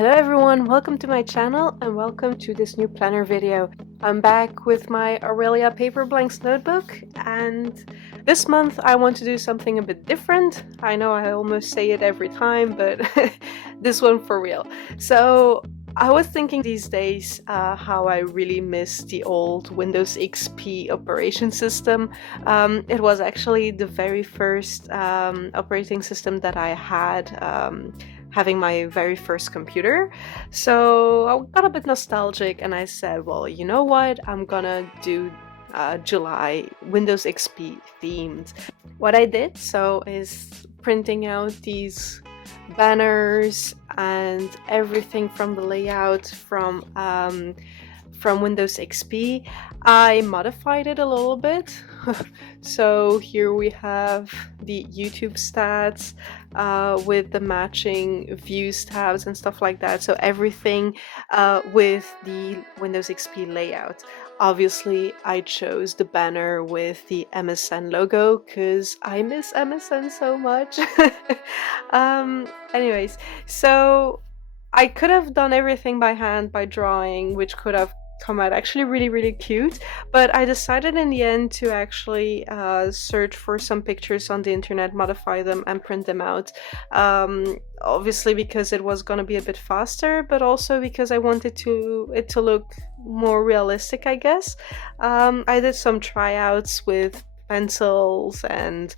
Hello everyone, welcome to my channel and welcome to this new planner video. I'm back with my Aurelia Paper Blanks notebook, and this month I want to do something a bit different. I know I almost say it every time, but this one for real. So I was thinking these days how I really miss the old Windows XP operation system. It was actually the very first operating system that I had having my very first computer. So I got a bit nostalgic and I said, well, you know what? I'm gonna do July Windows XP themed. What I did is printing out these banners and everything from the layout from Windows XP. I modified it a little bit. So here we have the YouTube stats with the matching views tabs and stuff like that. So everything with the Windows XP layout. Obviously, I chose the banner with the MSN logo because I miss MSN so much. Anyways, so I could have done everything by hand, by drawing, which could have come out actually really cute, but I decided in the end to actually search for some pictures on the internet, modify them and print them out, obviously because it was going to be a bit faster, but also because I wanted it to look more realistic, I guess. I did some tryouts with pencils and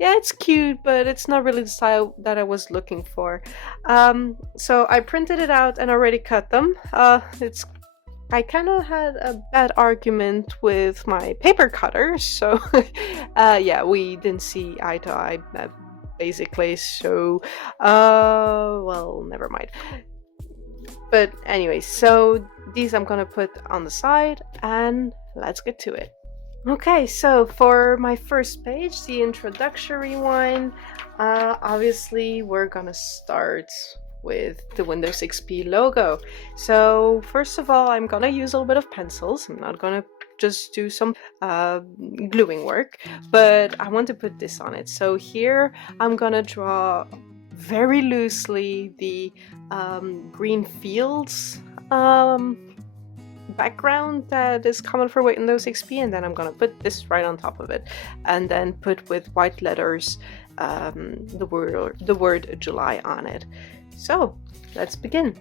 yeah, it's cute, but it's not really the style that I was looking for. So I printed it out and already cut them. I kind of had a bad argument with my paper cutter, so yeah, we didn't see eye to eye, basically, so well, never mind. But anyway, so these I'm gonna put on the side and let's get to it. Okay, so for my first page, the introductory one, obviously we're gonna start with the Windows XP logo. So first of all, I'm gonna use a little bit of pencils. I'm not gonna just do some gluing work, but I want to put this on it. So here I'm gonna draw very loosely the green fields background that is common for Windows XP, and then I'm gonna put this right on top of it, and then put with white letters the word July on it. So let's begin.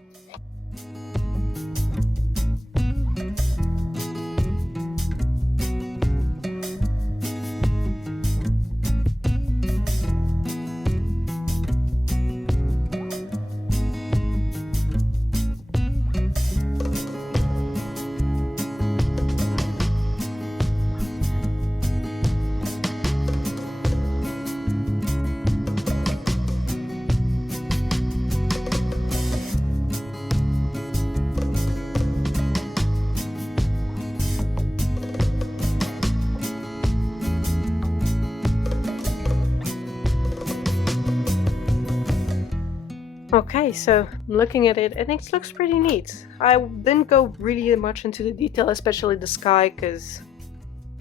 Okay, so I'm looking at it and it looks pretty neat. I didn't go really much into the detail, especially the sky, because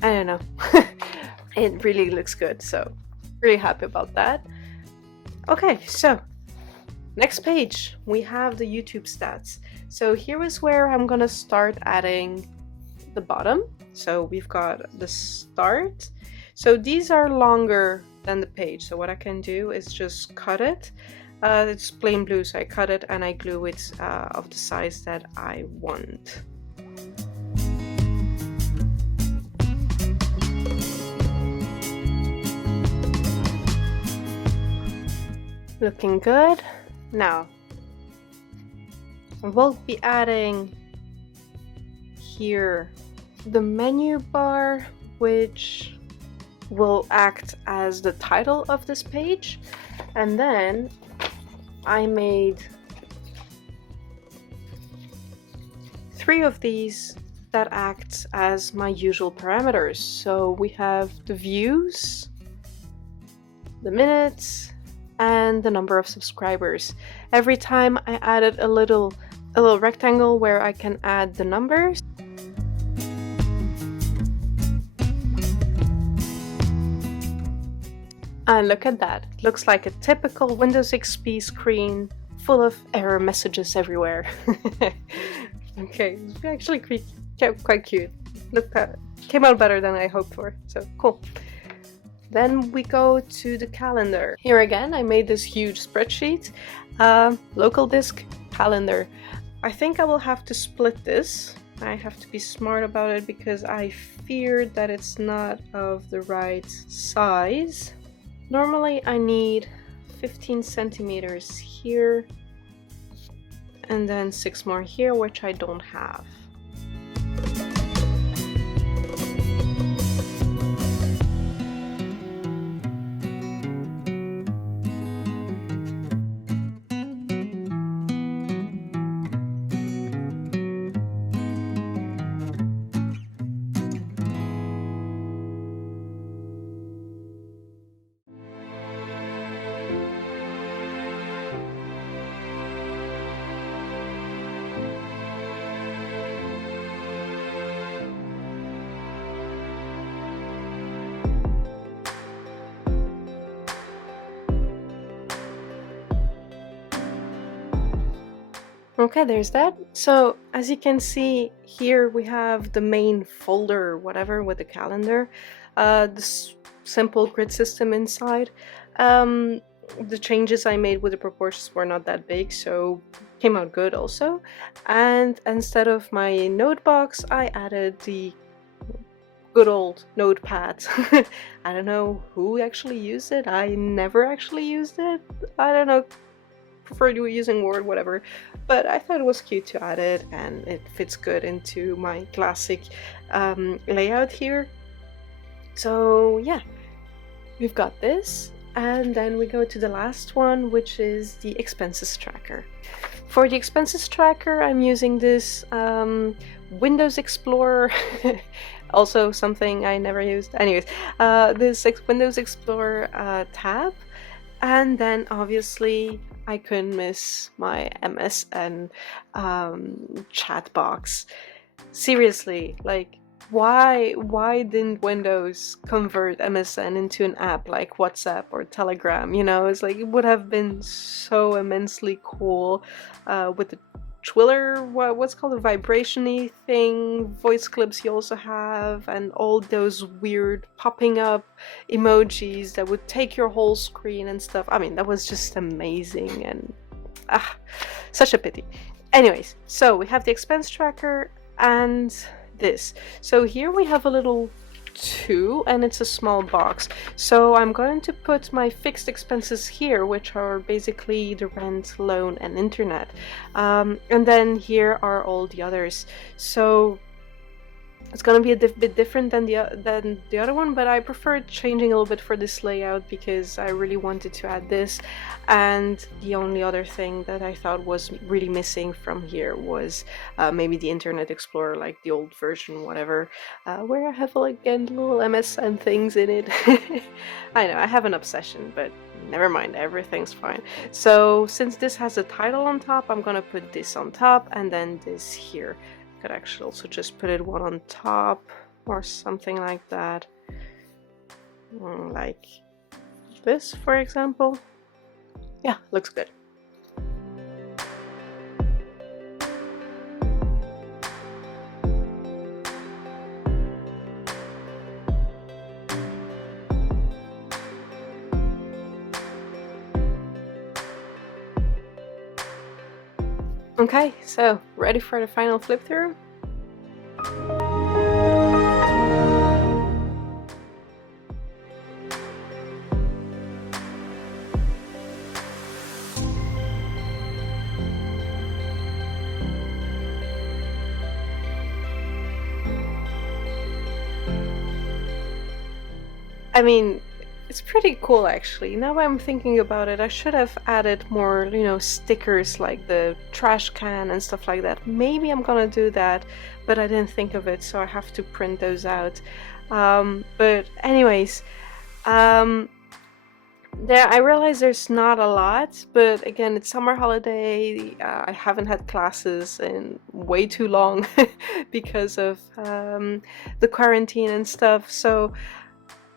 I don't know. It really looks good, so really happy about that. Okay, so next page we have the YouTube stats. So here is where I'm gonna start adding the bottom. So we've got the start. So these are longer than the page, so what I can do is just cut it. It's plain blue, so I cut it and I glue it of the size that I want. Looking good. Now, we'll be adding here the menu bar, which will act as the title of this page, and then I made 3 of these that act as my usual parameters. So we have the views, the minutes, and the number of subscribers. Every time I added a little rectangle where I can add the numbers. And look at that, it looks like a typical Windows XP screen full of error messages everywhere. Okay, it's actually quite cute. Look, that came out better than I hoped for, so cool. Then we go to the calendar. Here again, I made this huge spreadsheet. Local disk calendar. I think I will have to split this. I have to be smart about it because I feared that it's not of the right size. Normally I need 15 centimeters here and then 6 more here, which I don't have. Okay, there's that. So as you can see here, we have the main folder, whatever, with the calendar, this simple grid system inside. The changes I made with the proportions were not that big, so came out good also. And instead of my note box, I added the good old notepad. I don't know who actually used it. I never actually used it. I don't know. Prefer using Word, whatever, but I thought it was cute to add it, and it fits good into my classic layout here. So yeah, we've got this, and then we go to the last one, which is the expenses tracker. For the expenses tracker, I'm using this Windows Explorer. Also something I never used. Anyways, this Windows Explorer tab, and then obviously I couldn't miss my MSN chat box. Seriously, like, why didn't Windows convert MSN into an app like WhatsApp or Telegram? You know, it's like, it would have been so immensely cool with the Twiller, what's called a vibration-y thing, voice clips you also have, and all those weird popping up emojis that would take your whole screen and stuff. I mean, that was just amazing, and such a pity. Anyways, so we have the expense tracker and this. So here we have a little 2, and it's a small box. So I'm going to put my fixed expenses here, which are basically the rent, loan, and internet. And then here are all the others. So it's going to be a bit different than the other one, but I preferred changing a little bit for this layout because I really wanted to add this. And the only other thing that I thought was really missing from here was maybe the Internet Explorer, like the old version, whatever, where I have again little MSN things in it. I know, I have an obsession, but never mind, everything's fine. So since this has a title on top, I'm gonna put this on top and then this here. Could actually also just put it one on top or something like that, like this, for example. Yeah, looks good. Okay, so ready for the final flip through? I mean, it's pretty cool actually. Now I'm thinking about it, I should have added more, you know, stickers like the trash can and stuff like that. Maybe I'm gonna do that, but I didn't think of it, so I have to print those out. But anyways, I realize there's not a lot, but again, it's summer holiday. I haven't had classes in way too long because of the quarantine and stuff, so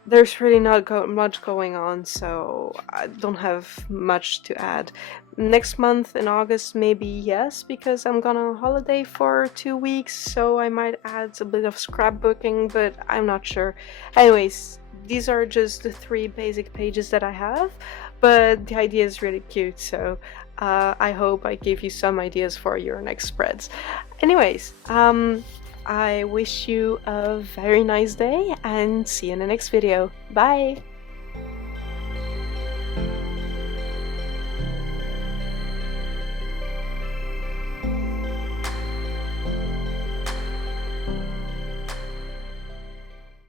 there's really not much going on, so I don't have much to add. Next month in August, maybe yes, because I'm gonna on holiday for 2 weeks, so I might add a bit of scrapbooking, but I'm not sure. Anyways, these are just the 3 basic pages that I have, but the idea is really cute, so I hope I gave you some ideas for your next spreads. Anyways, I wish you a very nice day and see you in the next video. Bye!